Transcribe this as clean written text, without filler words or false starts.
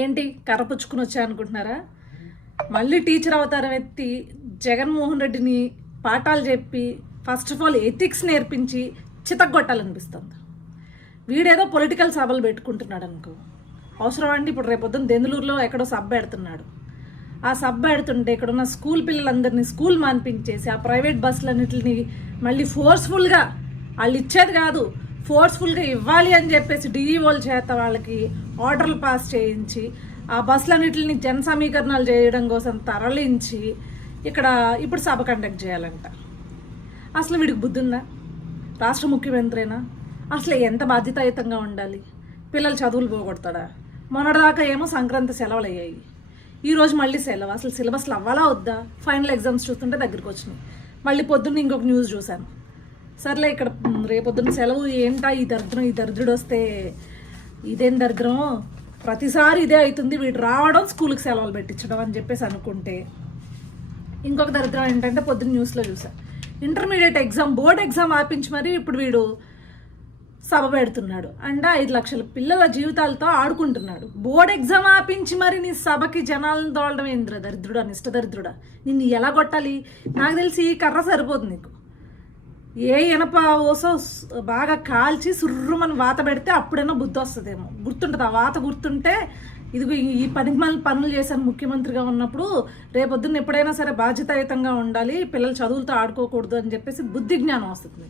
ఏంటి కర్రపుచ్చుకుని వచ్చా అనుకుంటున్నారా? మళ్ళీ టీచర్ అవతారం ఎత్తి జగన్మోహన్ రెడ్డిని పాఠాలు చెప్పి ఫస్ట్ ఆఫ్ ఆల్ ఎథిక్స్ నేర్పించి చితగ్గొట్టాలనిపిస్తుంది. వీడేదో పొలిటికల్ సభలు పెట్టుకుంటున్నాడు అనుకో. అవసరం అండి, ఇప్పుడు రేపొద్దున దెందులూరులో ఎక్కడో సభ పెడుతున్నాడు. ఆ సభ పెడుతుంటే ఇక్కడున్న స్కూల్ పిల్లలందరినీ స్కూల్ మాన్పించేసి ఆ ప్రైవేట్ బస్సులన్నింటిని మళ్ళీ ఫోర్స్ఫుల్గా వాళ్ళు ఇచ్చేది కాదు, ఫోర్స్ఫుల్గా ఇవ్వాలి అని చెప్పేసి డిఈఓల చేత వాళ్ళకి ఆర్డర్లు పాస్ చేయించి ఆ బస్సులన్నింటిని జన సమీకరణాలు చేయడం కోసం తరలించి ఇక్కడ ఇప్పుడు సభ కండక్ట్ చేయాలంట. అసలు వీడికి బుద్ధి ఉందా? రాష్ట్ర ముఖ్యమంత్రినా? అసలు ఎంత బాధ్యతాయుతంగా ఉండాలి? పిల్లలు చదువులు పోగొడతాడా? మొన్నటిదాకా ఏమో సంక్రాంతి సెలవులు అయ్యాయి, ఈరోజు మళ్ళీ సెలవు. అసలు సిలబస్లు అవ్వాలా వద్దా? ఫైనల్ ఎగ్జామ్స్ చూస్తుంటే దగ్గరికి వచ్చినాయి. మళ్ళీ పొద్దున్న ఇంకొక న్యూస్ చూశాను. సర్లే, ఇక్కడ రేపొద్దున్న సెలవు ఏంటా ఈ దరిద్రం, ఈ దరిద్రుడు వస్తే ఇదేం దరిద్రం, ప్రతిసారి ఇదే అవుతుంది, వీడు రావడం స్కూల్కి సెలవులు పెట్టించడం అని చెప్పేసి అనుకుంటే, ఇంకొక దరిద్రం ఏంటంటే పొద్దున్న న్యూస్లో చూసా, ఇంటర్మీడియట్ ఎగ్జామ్ బోర్డ్ ఎగ్జామ్ ఆపించి మరి ఇప్పుడు వీడు సభ పెడుతున్నాడు. అంటే 5 లక్షల పిల్లల జీవితాలతో ఆడుకుంటున్నాడు. బోర్డ్ ఎగ్జామ్ ఆపించి మరి నీ సభకి జనాలను తోలడం ఏంద్ర దరిద్రుడా, నిష్ట దరిద్రుడా? నిన్ను ఎలా కొట్టాలి? నాకు తెలిసి ఈ కర్ర సరిపోదు నీకు. ఏ ఇనప ఓసో బాగా కాల్చి సుర్రుమని వాత పెడితే అప్పుడైనా బుద్ధి వస్తుందేమో. గుర్తుంటుంది ఆ వాత, గుర్తుంటే ఇదిగో ఈ 10 పనులు చేశాను ముఖ్యమంత్రిగా ఉన్నప్పుడు, రేపొద్దున్న ఎప్పుడైనా సరే బాధ్యతాయుతంగా ఉండాలి, పిల్లలు చదువులతో ఆడుకోకూడదు అని చెప్పేసి బుద్ధి జ్ఞానం వస్తుంది.